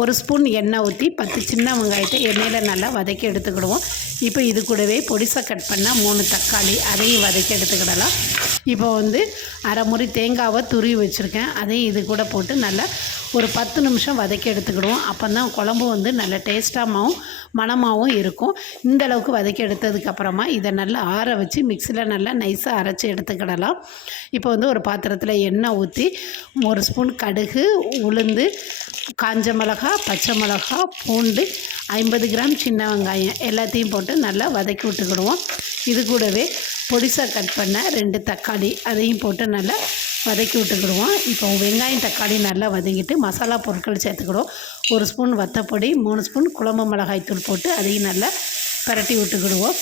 ஒரு ஸ்பூன் எண்ணெய் ஊற்றி 10 சின்ன வெங்காயத்தை எண்ணெயில் நல்லா வதக்கி எடுத்துக்கிடுவோம். இப்போ இது கூடவே பொடிசாக கட் பண்ண 3 தக்காளி அதையும் வதக்கி எடுத்துக்கிடலாம். இப்போ அரை முறி தேங்காவை துருவி வச்சுருக்கேன், அதையும் இது கூட போட்டு நல்லா ஒரு 10 நிமிஷம் வதக்கி எடுத்துக்கிடுவோம். அப்போ தான் குழம்பு நல்ல டேஸ்ட்டாகவும் மணமாகவும் இருக்கும். இந்த அளவுக்கு வதக்கி எடுத்ததுக்கப்புறமா இதை நல்லா ஆற வச்சு மிக்சியில் நல்லா நைஸாக அரைச்சி எடுத்துக்கிடலாம். இப்போ ஒரு பாத்திரத்தில் எண்ணெய் ஊற்றி 1 ஸ்பூன் கடுகு, உளுந்து, காஞ்ச மிளகா, பச்சை மிளகா, பூண்டு, 50 கிராம் சின்ன வெங்காயம் எல்லாத்தையும் போட்டு நல்லா வதக்கி விட்டுக்கிடுவோம். இது கூடவே பொடிசாக கட் பண்ண 2 தக்காளி அதையும் போட்டு நல்லா வதக்கி விட்டுக்கிடுவோம். இப்போ வெங்காயம் தக்காளி நல்லா வதங்கிட்டு மசாலா பொருட்கள் சேர்த்துக்கிடுவோம். 1 ஸ்பூன் வத்தப்பொடி, 3 ஸ்பூன் குழம்பு மிளகாய்த்தூள் போட்டு அதையும் நல்லா பரட்டி விட்டுக்கிடுவோம்.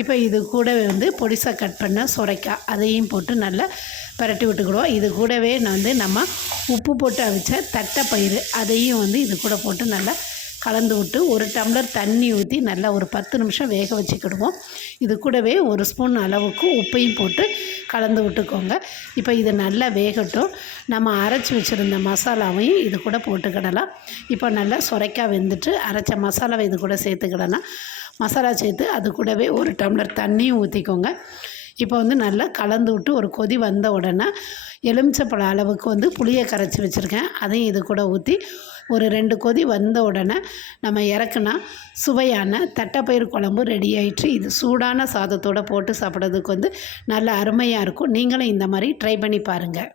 இப்போ இது கூடவே பொடிசாக கட் பண்ண சுரைக்காய் அதையும் போட்டு நல்லா பரட்டி விட்டுக்கிடுவோம். இது கூடவே நம்ம உப்பு போட்டு அவிச்ச தட்டைப்பயிறு அதையும் இது கூட போட்டு நல்லா கலந்து விட்டு 1 டம்ளர் தண்ணி ஊற்றி நல்லா ஒரு 10 நிமிஷம் வேக வச்சுக்கிடுவோம். இது கூடவே 1 ஸ்பூன் அளவுக்கு உப்பையும் போட்டு கலந்து விட்டுக்கோங்க. இப்போ இது நல்லா வேகட்டும். நம்ம அரைச்சி வச்சுருந்த மசாலாவையும் இது கூட போட்டுக்கிடலாம். இப்போ நல்லா சுரைக்காய் வெந்துட்டு அரைச்ச மசாலாவை இது கூட சேர்த்துக்கிடலாம். மசாலா சேர்த்து அது கூடவே 1 டம்ளர் தண்ணியும் ஊற்றிக்கோங்க. இப்போ நல்லா கலந்து விட்டு ஒரு கொதி வந்த உடனே எலுமிச்சப்பழம் அளவுக்கு புளியை கரைச்சி வச்சுருக்கேன், அதையும் இது கூட ஊற்றி ஒரு 2 கொதி வந்த உடனே நம்ம இறக்குனா சுவையான தட்டைப்பயிறு குழம்பு ரெடி ஆயிடுச்சு. இது சூடான சாதத்தோடு போட்டு சாப்பிட்றதுக்கு நல்ல அருமையாக இருக்கும். நீங்களும் இந்த மாதிரி ட்ரை பண்ணி பாருங்கள்.